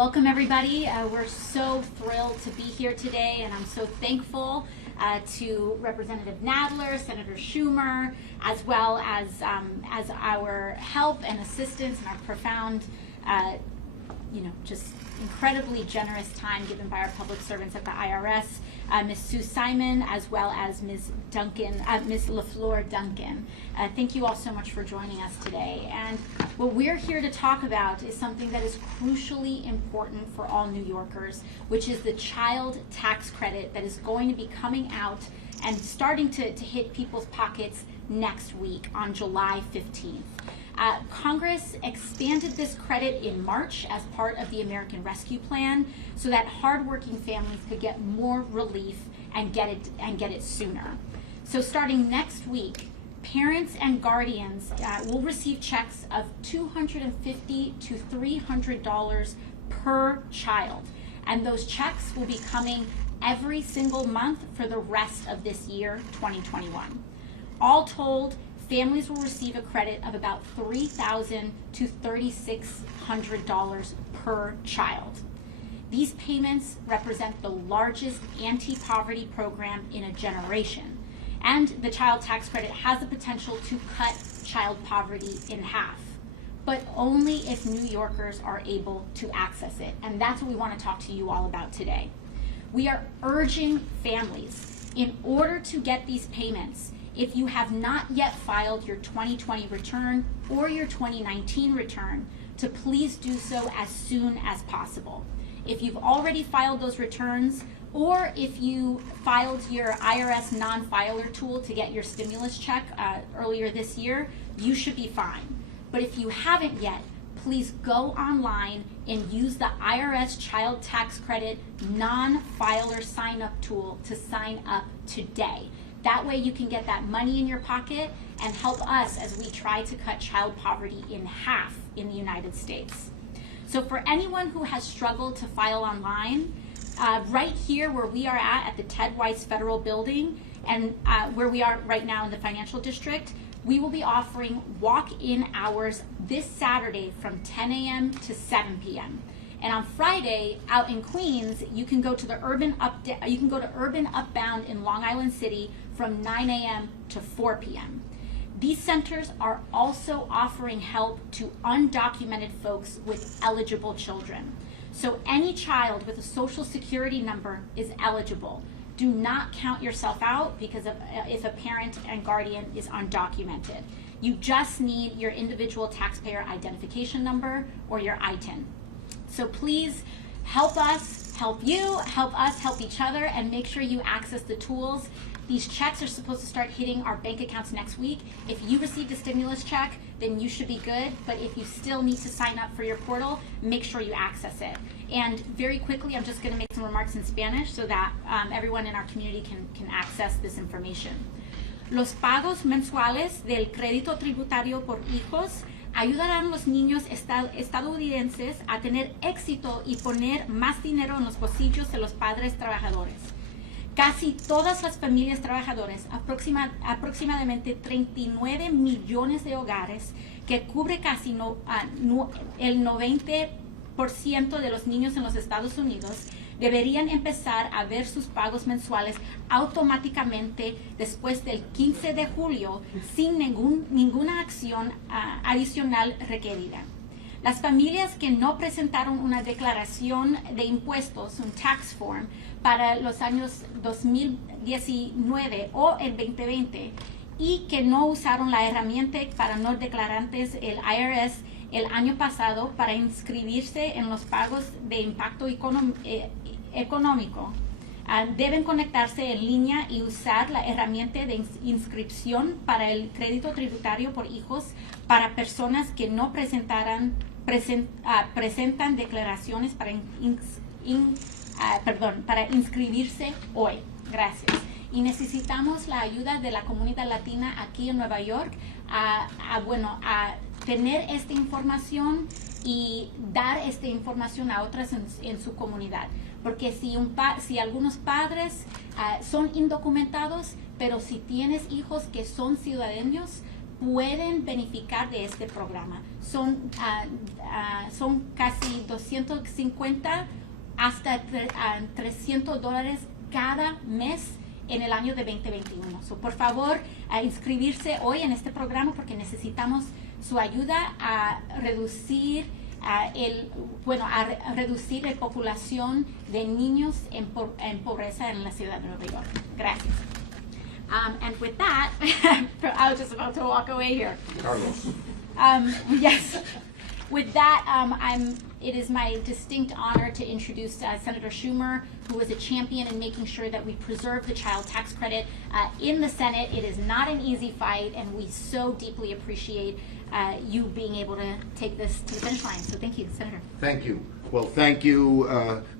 Welcome everybody. We're so thrilled to be here today, and I'm so thankful to Representative Nadler, Senator Schumer, as well as our help and assistance and our profound, just incredibly generous time given by our public servants at the IRS, Ms. Sue Simon, as well as Ms. LaFleur Duncan. Thank you all so much for joining us today. And what we're here to talk about is something that is crucially important for all New Yorkers, which is the child tax credit that is going to be coming out and starting to hit people's pockets next week on July 15th. Congress expanded this credit in March as part of the American Rescue Plan so that hardworking families could get more relief and get it sooner. So starting next week, parents and guardians will receive checks of $250 to $300 per child, and those checks will be coming every single month for the rest of this year, 2021. All told, families will receive a credit of about $3,000 to $3,600 per child. These payments represent the largest anti-poverty program in a generation, and the child tax credit has the potential to cut child poverty in half, but only if New Yorkers are able to access it, and that's what we want to talk to you all about today. We are urging families, in order to get these payments, if you have not yet filed your 2020 return or your 2019 return, to please do so as soon as possible. If you've already filed those returns, or if you filed your IRS non-filer tool to get your stimulus check earlier this year, you should be fine. But if you haven't yet, please go online and use the IRS Child Tax Credit non-filer sign-up tool to sign up today. That way you can get that money in your pocket and help us as we try to cut child poverty in half in the United States. So for anyone who has struggled to file online, right here where we are at the Ted Weiss Federal Building and where we are right now in the Financial District, we will be offering walk-in hours this Saturday from 10 a.m. to 7 p.m. And on Friday, out in Queens, you can go to Urban Upbound in Long Island City from 9 a.m. to 4 p.m. These centers are also offering help to undocumented folks with eligible children. So any child with a Social Security number is eligible. Do not count yourself out because if a parent and guardian is undocumented. You just need your individual taxpayer identification number or your ITIN. So please help us, help you, help us, help each other, and make sure you access the tools. These checks are supposed to start hitting our bank accounts next week. If you received a stimulus check, then you should be good. But if you still need to sign up for your portal, make sure you access it. And very quickly, I'm just going to make some remarks in Spanish so that everyone in our community can access this information. Los pagos mensuales del crédito tributario por hijos ayudarán a los niños estadounidenses a tener éxito y poner más dinero en los bolsillos de los padres trabajadores. Casi todas las familias trabajadoras, aproximadamente 39 millones de hogares, que cubre casi el 90% de los niños en los Estados Unidos, deberían empezar a ver sus pagos mensuales automáticamente después del 15 de julio sin ninguna acción adicional requerida. Las familias que no presentaron una declaración de impuestos, un tax form, para los años 2019 o el 2020 y que no usaron la herramienta para no declarantes, el IRS, el año pasado para inscribirse en los pagos de impacto económico, deben conectarse en línea y usar la herramienta de inscripción para el crédito tributario por hijos para personas que no presentan declaraciones para inscribirse hoy. Gracias. Y necesitamos la ayuda de la comunidad latina aquí en Nueva York a tener esta información y dar esta información a otras en su comunidad. Porque si algunos padres son indocumentados, pero si tienes hijos que son ciudadanos, pueden beneficiar de este programa. Son casi 250 hasta $300 cada mes en el año de 2021. So, por favor, inscribirse hoy en este programa porque necesitamos su ayuda a reducir reducir la población de niños en pobreza en la ciudad de Nueva York. Gracias. And with that, I was just about to walk away here. Carlos. Yes. With that, it is my distinct honor to introduce Senator Schumer, who was a champion in making sure that we preserve the child tax credit in the Senate. It is not an easy fight, and we so deeply appreciate you being able to take this to the finish line. So thank you, Senator. Thank you. Well, thank you,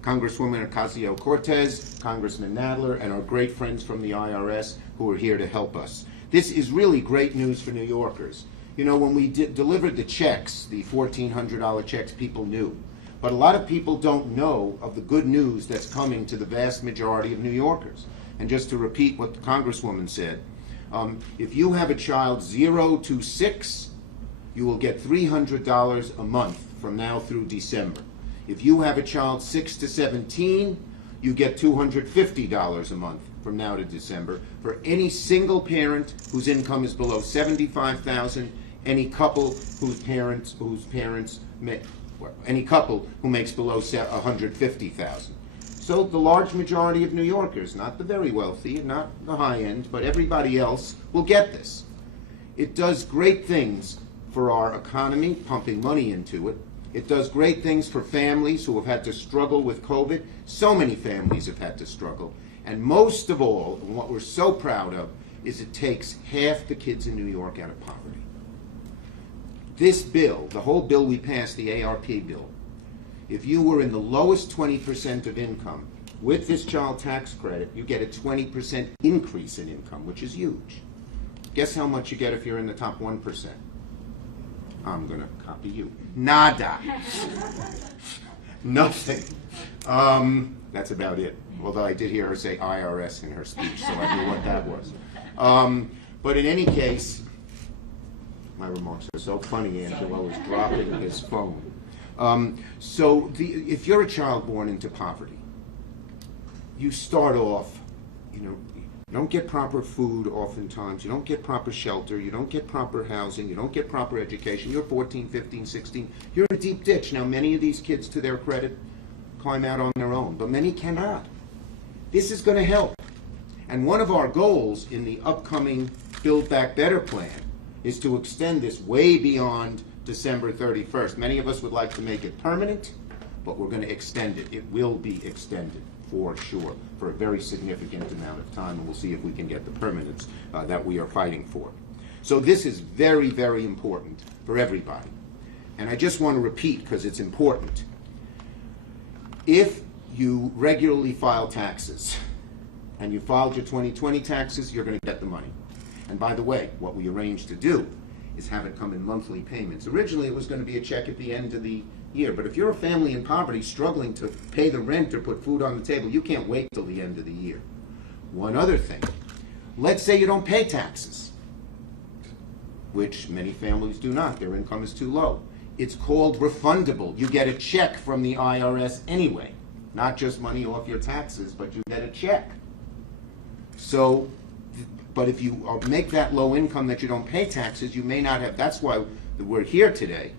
Congresswoman Ocasio-Cortez, Congressman Nadler, and our great friends from the IRS who are here to help us. This is really great news for New Yorkers. You know, when we delivered the checks, the $1,400 checks, people knew. But a lot of people don't know of the good news that's coming to the vast majority of New Yorkers. And just to repeat what the Congresswoman said, if you have a child 0 to 6, you will get $300 a month from now through December. If you have a child 6 to 17, you get $250 a month from now to December. For any single parent whose income is below $75,000, any couple any couple who makes below $150,000. So the large majority of New Yorkers, not the very wealthy, not the high end, but everybody else will get this. It does great things for our economy, pumping money into it. It does great things for families who have had to struggle with COVID. So many families have had to struggle. And most of all, and what we're so proud of, is it takes half the kids in New York out of poverty. This bill, the whole bill we passed, the ARP bill, if you were in the lowest 20% of income, with this child tax credit, you get a 20% increase in income, which is huge. Guess how much you get if you're in the top 1%? I'm going to copy you. Nada. Nothing. That's about it. Although I did hear her say IRS in her speech, so I knew what that was. But in any case, my remarks are so funny, Angelo is dropping his phone. If you're a child born into poverty, you start off, you don't get proper food oftentimes, you don't get proper shelter, you don't get proper housing, you don't get proper education. You're 14, 15, 16, you're in a deep ditch. Now, many of these kids, to their credit, climb out on their own, but many cannot. This is going to help. And one of our goals in the upcoming Build Back Better plan is to extend this way beyond December 31st. Many of us would like to make it permanent, but we're going to extend it. It will be extended for sure for a very significant amount of time, and we'll see if we can get the permanence that we are fighting for. So this is very, very important for everybody. And I just want to repeat, because it's important. If you regularly file taxes, and you filed your 2020 taxes, you're going to get the money. And by the way, what we arranged to do is have it come in monthly payments. Originally, it was going to be a check at the end of the year, but if you're a family in poverty struggling to pay the rent or put food on the table, you can't wait till the end of the year. One other thing, let's say you don't pay taxes, which many families do not. Their income is too low. It's called refundable. You get a check from the IRS anyway, not just money off your taxes, but you get a check. So, but if you make that low income that you don't pay taxes, you may not have, that's why we're here today,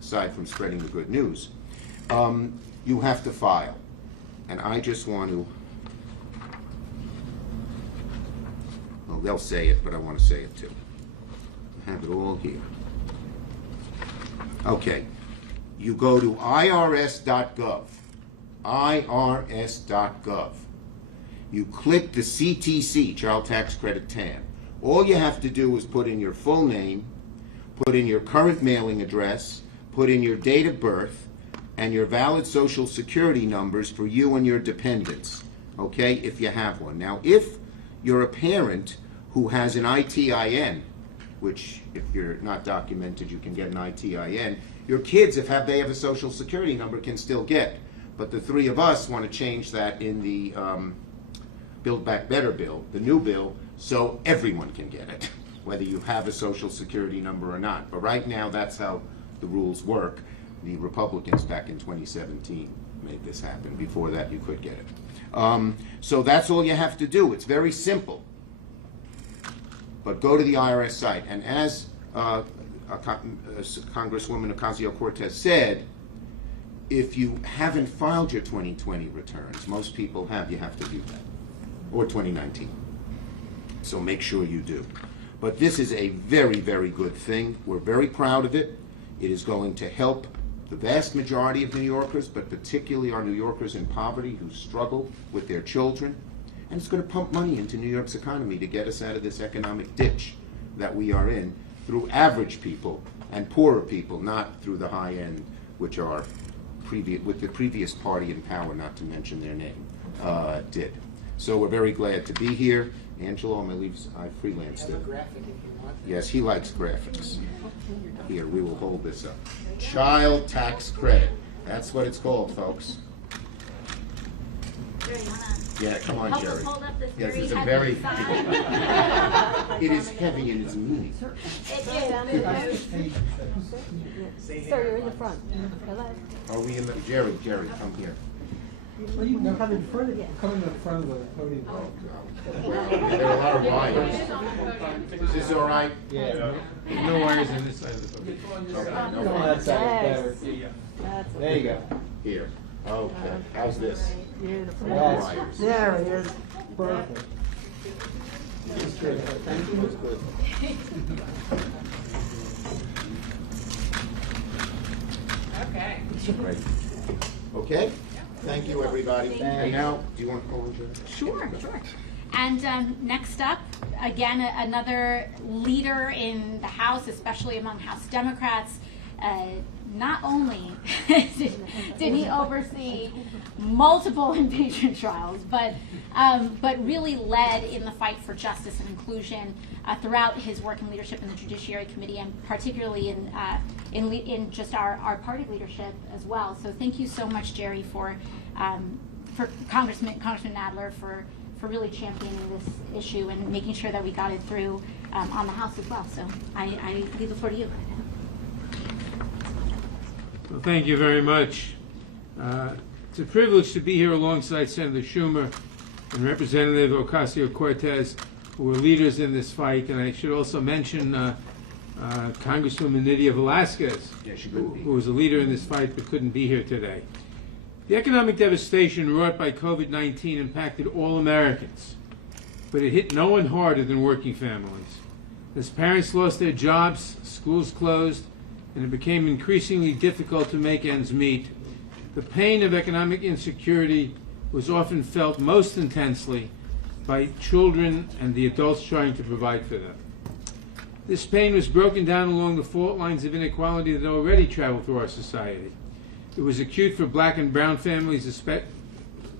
aside from spreading the good news. You have to file. And I just want to, well, they'll say it, but I want to say it too. I have it all here. Okay, you go to irs.gov, irs.gov. You click the CTC, Child Tax Credit tab. All you have to do is put in your full name, put in your current mailing address, put in your date of birth, and your valid Social Security numbers for you and your dependents, okay, if you have one. Now, if you're a parent who has an ITIN, which if you're not documented, you can get an ITIN, your kids, if they have a Social Security number, can still get. But the three of us want to change that in the Build Back Better bill, the new bill, so everyone can get it. whether you have a Social Security number or not. But right now, that's how the rules work. The Republicans back in 2017 made this happen. Before that, you could get it. So that's all you have to do. It's very simple. But go to the IRS site. And as Congresswoman Ocasio-Cortez said, if you haven't filed your 2020 returns, most people have, you have to do that. Or 2019. So make sure you do. But this is a very, very good thing. We're very proud of it. It is going to help the vast majority of New Yorkers, but particularly our New Yorkers in poverty who struggle with their children. And it's going to pump money into New York's economy to get us out of this economic ditch that we are in through average people and poorer people, not through the high end, which are with the previous party in power, not to mention their name, did. So we're very glad to be here. Angelo, I freelanced it. Yes, he likes graphics. Here, we will hold this up. Child tax credit. That's what it's called, folks. Yeah, come on, Jerry. Yes, it's a very. It is heavy and it's meaty. Sir, you're in the front. Hello. Are we in the? Jerry, come here. Well, you can come in front of, come in the front of the podium. There are a lot of wires. Is this all right? Yeah. No wires on this side of the podium. Okay, no Come on, wires. that's better. That's There you go. Here. Okay. How's this? beautiful. No wires. There it is. Perfect. That's good. Thank you. That's good. Okay. Great. Okay? Thank you, everybody. And now, do you want to call in, Jerry? Sure. And next up, again, another leader in the House, especially among House Democrats. Not only did he oversee multiple impeachment trials, but really led in the fight for justice and inclusion throughout his work and leadership in the Judiciary Committee, and particularly in just our party leadership as well. So thank you so much, Jerry, for Congressman Nadler for really championing this issue and making sure that we got it through on the House as well. So I leave the floor to you. Well, thank you very much. It's a privilege to be here alongside Senator Schumer and Representative Ocasio-Cortez, who were leaders in this fight. And I should also mention Congresswoman Nydia Velázquez, who was a leader in this fight but couldn't be here today. The economic devastation wrought by COVID-19 impacted all Americans, but it hit no one harder than working families. As parents lost their jobs, schools closed, and it became increasingly difficult to make ends meet, the pain of economic insecurity was often felt most intensely by children and the adults trying to provide for them. This pain was broken down along the fault lines of inequality that already travel through our society. It was acute for black and brown families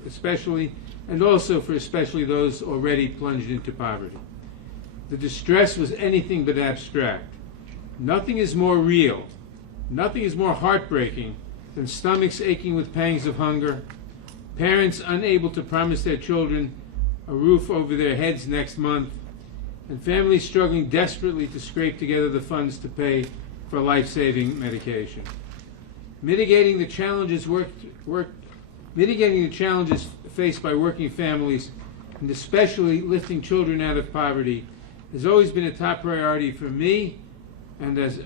especially, and also for especially those already plunged into poverty. The distress was anything but abstract. Nothing is more real, nothing is more heartbreaking than stomachs aching with pangs of hunger, parents unable to promise their children a roof over their heads next month, and families struggling desperately to scrape together the funds to pay for life-saving medication. Mitigating the challenges faced by working families, and especially lifting children out of poverty, has always been a top priority for me, and as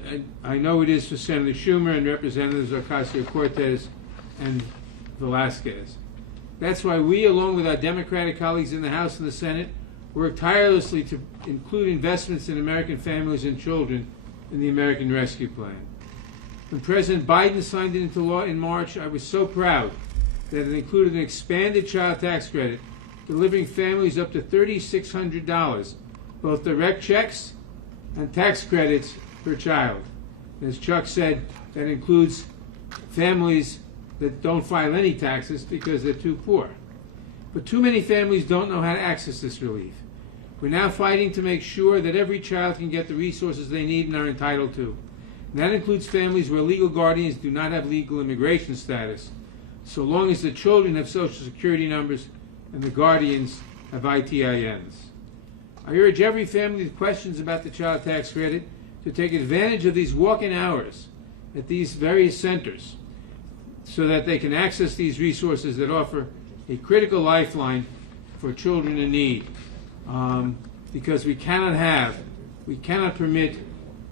I know it is for Senator Schumer and Representatives Ocasio-Cortez and Velázquez. That's why we, along with our Democratic colleagues in the House and the Senate, work tirelessly to include investments in American families and children in the American Rescue Plan. When President Biden signed it into law in March, I was so proud that it included an expanded child tax credit, delivering families up to $3,600, both direct checks and tax credits per child. As Chuck said, that includes families that don't file any taxes because they're too poor. But too many families don't know how to access this relief. We're now fighting to make sure that every child can get the resources they need and are entitled to. And that includes families where legal guardians do not have legal immigration status, so long as the children have Social Security numbers and the guardians have ITINs. I urge every family with questions about the child tax credit to take advantage of these walk-in hours at these various centers so that they can access these resources that offer a critical lifeline for children in need. Because we cannot permit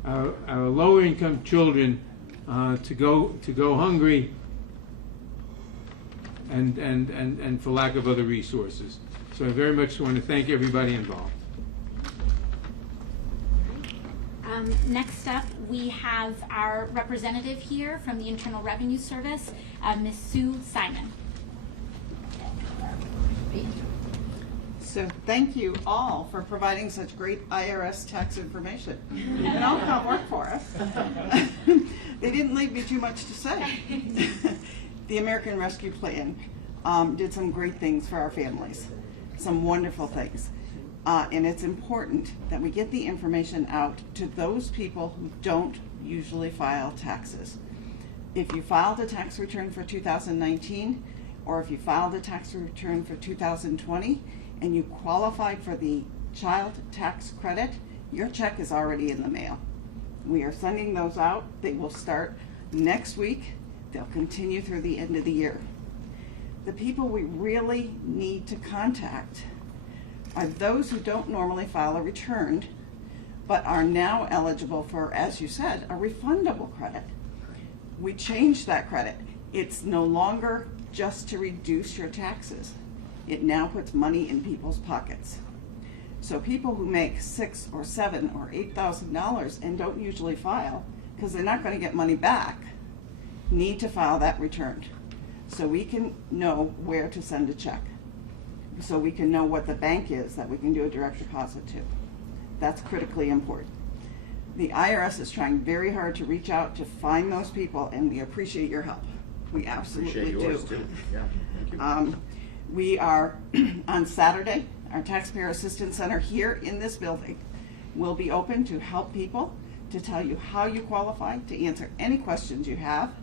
our lower-income children to go hungry and for lack of other resources. So I very much want to thank everybody involved. Next up, we have our representative here from the Internal Revenue Service, Ms. Sue Simon. So thank you all for providing such great IRS tax information. And all come work for us. They didn't leave me too much to say. The American Rescue Plan did some great things for our families, some wonderful things. And it's important that we get the information out to those people who don't usually file taxes. If you filed a tax return for 2019, or if you filed a tax return for 2020, and you qualified for the child tax credit, your check is already in the mail. We are sending those out. They will start next week. They'll continue through the end of the year. The people we really need to contact are those who don't normally file a return, but are now eligible for, as you said, a refundable credit. We changed that credit. It's no longer just to reduce your taxes. It now puts money in people's pockets. So people who make $6,000 or $7,000 or $8,000 and don't usually file, because they're not going to get money back, need to file that return so we can know where to send a check, so we can know what the bank is that we can do a direct deposit to. That's critically important. The IRS is trying very hard to reach out to find those people, and we appreciate your help. We absolutely Appreciate yours do. too. Yeah, thank you. We are, on Saturday, our Taxpayer Assistance Center here in this building will be open to help people, to tell you how you qualify, to answer any questions you have,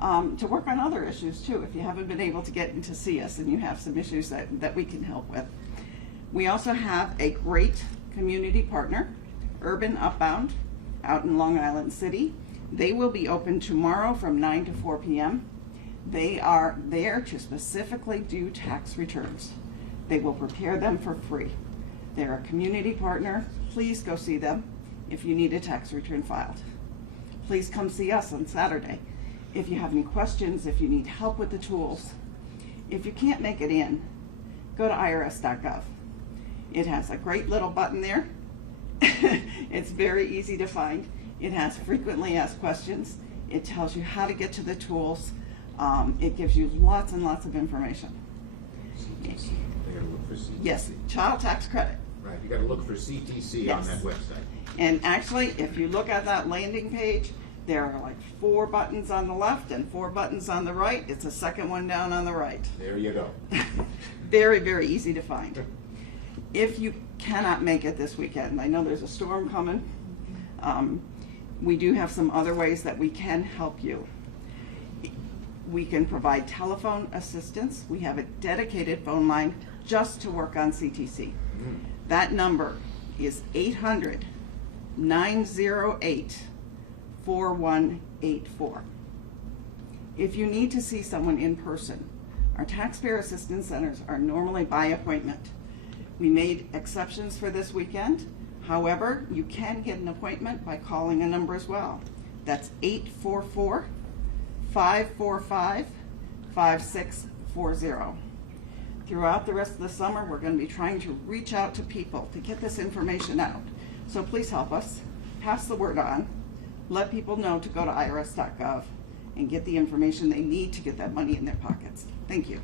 to work on other issues too, if you haven't been able to get in to see us and you have some issues that we can help with. We also have a great community partner, Urban Upbound, out in Long Island City. They will be open tomorrow from 9 to 4 p.m. They are there to specifically do tax returns. They will prepare them for free. They're a community partner. Please go see them if you need a tax return filed. Please come see us on Saturday if you have any questions, if you need help with the tools. If you can't make it in, go to irs.gov. It has a great little button there. It's very easy to find. It has frequently asked questions. It tells you how to get to the tools. It gives you lots and lots of information. CTC. They gotta look for CTC. Yes, child tax credit. Right, you gotta look for CTC on Yes. that website. And actually, if you look at that landing page, there are like 4 buttons on the left and 4 buttons on the right. It's the second one down on the right. There you go. Very, very easy to find. If you cannot make it this weekend, I know there's a storm coming. We do have some other ways that we can help you. We can provide telephone assistance. We have a dedicated phone line just to work on CTC. That number is 800-908-4184. If you need to see someone in person, our taxpayer assistance centers are normally by appointment. We made exceptions for this weekend. However, you can get an appointment by calling a number as well. That's 844-545-5640. Throughout the rest of the summer, we're going to be trying to reach out to people to get this information out. So please help us. Pass the word on. Let people know to go to irs.gov and get the information they need to get that money in their pockets. Thank you.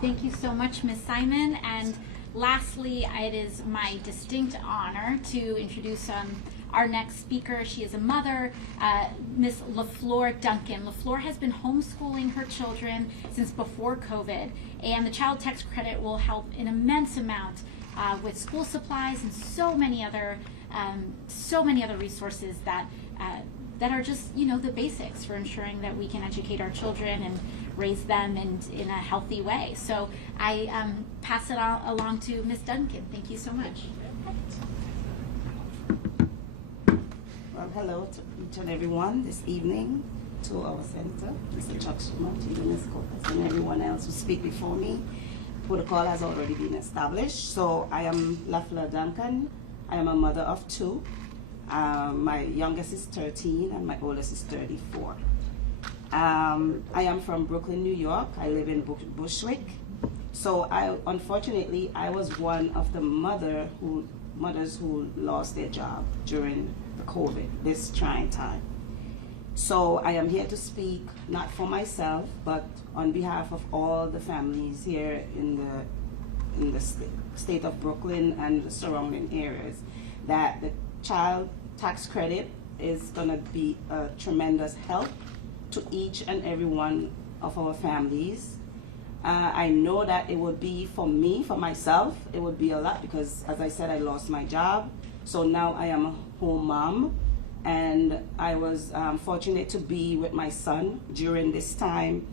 Thank you so much, Ms. Simon. And lastly, it is my distinct honor to introduce our next speaker. She is a mother, Ms. LaFleur Duncan. LaFleur has been homeschooling her children since before COVID, and the child tax credit will help an immense amount with school supplies and so many other resources that that are just, the basics for ensuring that we can educate our children and raise them in a healthy way. So I pass it along to Ms. Duncan. Thank you so much. Well, hello to each and everyone this evening, to our senator, Mr. Chuck Schumer, to Ms. Cortez, and everyone else who speak before me. Protocol has already been established. So I am Lafleur Duncan. I am a mother of 2. My youngest is 13 and my oldest is 34. I am from Brooklyn, New York. I live in Bushwick. So unfortunately, I was one of the mothers who lost their job during the COVID, this trying time. So I am here to speak not for myself, but on behalf of all the families here in the state of Brooklyn and the surrounding areas, that the child tax credit is going to be a tremendous help to each and every one of our families. I know that it would be for me, for myself, it would be a lot because, as I said, I lost my job. So now I am a home mom, and I was fortunate to be with my son during this time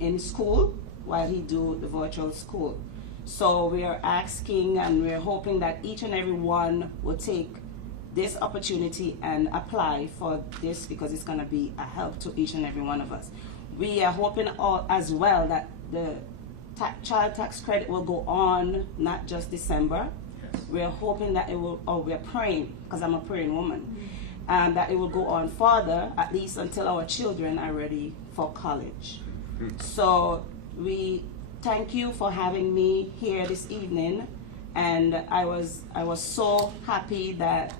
in school while he do the virtual school. So we are asking and we're hoping that each and every one will take this opportunity and apply for this because it's going to be a help to each and every one of us. We are hoping as well that the child tax credit will go on not just December. We're hoping that it will, or we're praying, because I'm a praying woman, that it will go on further, at least until our children are ready for college. So we thank you for having me here this evening, and I was so happy that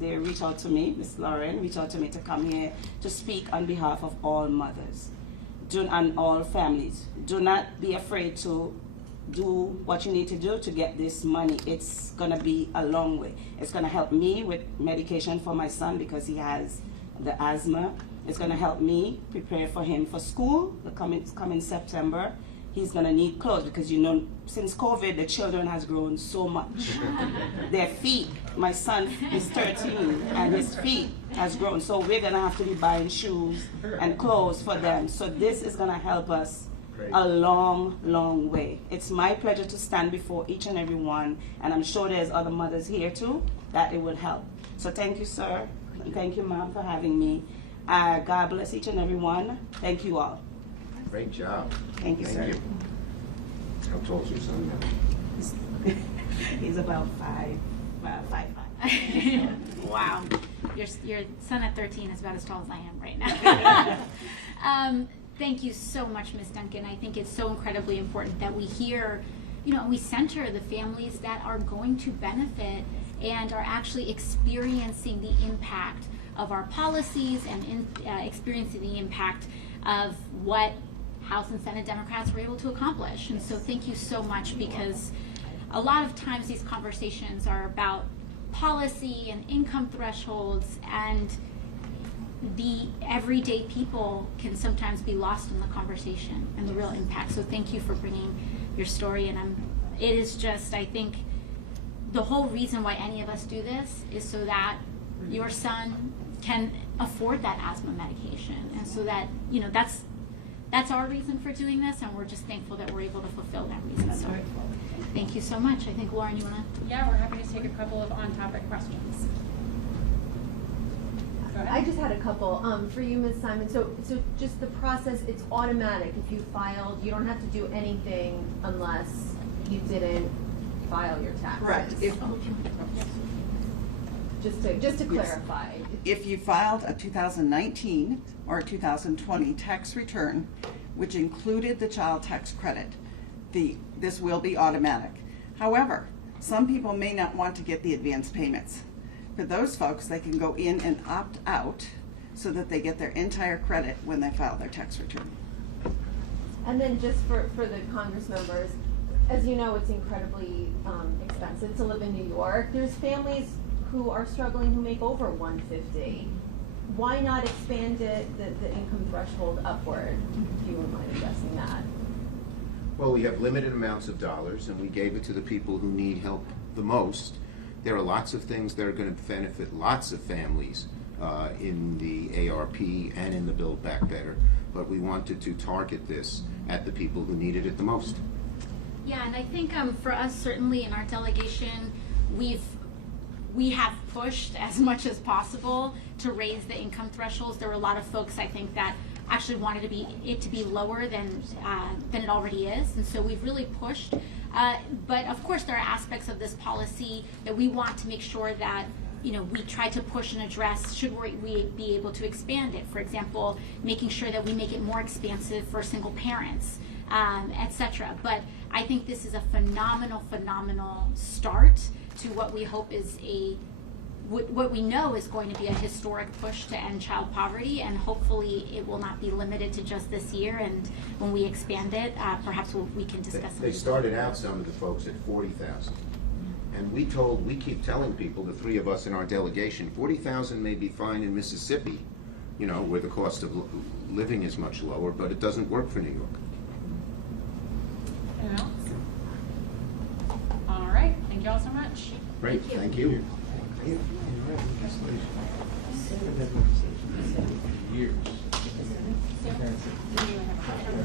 they reached out to me, Ms. Lauren reached out to me to come here to speak on behalf of all mothers and all families. Do not be afraid to do what you need to do to get this money. It's gonna be a long way. It's gonna help me with medication for my son because he has the asthma. It's gonna help me prepare for him for school, the coming September. He's gonna need clothes because since COVID, the children has grown so much. Their feet, my son is 13 and his feet has grown. So we're gonna have to be buying shoes and clothes for them. So this is gonna help us a long, long way. It's my pleasure to stand before each and every one, and I'm sure there's other mothers here too, that it will help. So thank you, sir, and thank you, ma'am, for having me. God bless each and every one. Thank you all. Great job. Thank you, sir. How tall is your son now? He's about 5'5". Wow. Your son at 13 is about as tall as I am right now. Thank you so much, Ms. Duncan. I think it's so incredibly important that we hear, we center the families that are going to benefit and are actually experiencing the impact of our policies and experiencing the impact of what House and Senate Democrats were able to accomplish. And so thank you so much, because a lot of times these conversations are about policy and income thresholds, and the everyday people can sometimes be lost in the conversation and the real impact. So thank you for bringing your story. And it is just, I think, the whole reason why any of us do this is so that your son can afford that asthma medication. And so that, that's our reason for doing this, and we're just thankful that we're able to fulfill that reason. So thank you so much. I think, Lauren, you want to? Yeah, we're happy to take a couple of on-topic questions. I just had a couple for you, Ms. Simon. So just the process, it's automatic. If you filed, you don't have to do anything unless you didn't file your taxes. Correct. Just to clarify. If you filed a 2019 or 2020 tax return, which included the child tax credit, this will be automatic. However, some people may not want to get the advance payments. For those folks, they can go in and opt out so that they get their entire credit when they file their tax return. And then just for the Congress members, as you know, it's incredibly expensive to live in New York. There's families who are struggling who make over $150. Why not expand the income threshold upward, if you wouldn't mind addressing that? Well, we have limited amounts of dollars, and we gave it to the people who need help the most. There are lots of things that are going to benefit lots of families in the ARP and in the Build Back Better, but we wanted to target this at the people who needed it the most. Yeah, and I think for us, certainly in our delegation, we have pushed as much as possible to raise the income thresholds. There were a lot of folks, I think, that actually wanted it to be lower than it already is, and so we've really pushed. But of course, there are aspects of this policy that we want to make sure that we try to push and address should we be able to expand it. For example, making sure that we make it more expansive for single parents, etc. But I think this is a phenomenal start to what we hope is what we know is going to be a historic push to end child poverty, and hopefully it will not be limited to just this year. And when we expand it, perhaps we can discuss something. They started out, some of the folks, at 40,000. And we keep telling people, the three of us in our delegation, 40,000 may be fine in Mississippi, where the cost of living is much lower, but it doesn't work for New York. Anyone else? All right, thank you all so much. Great, thank you. Years. Sue? Do you have a question?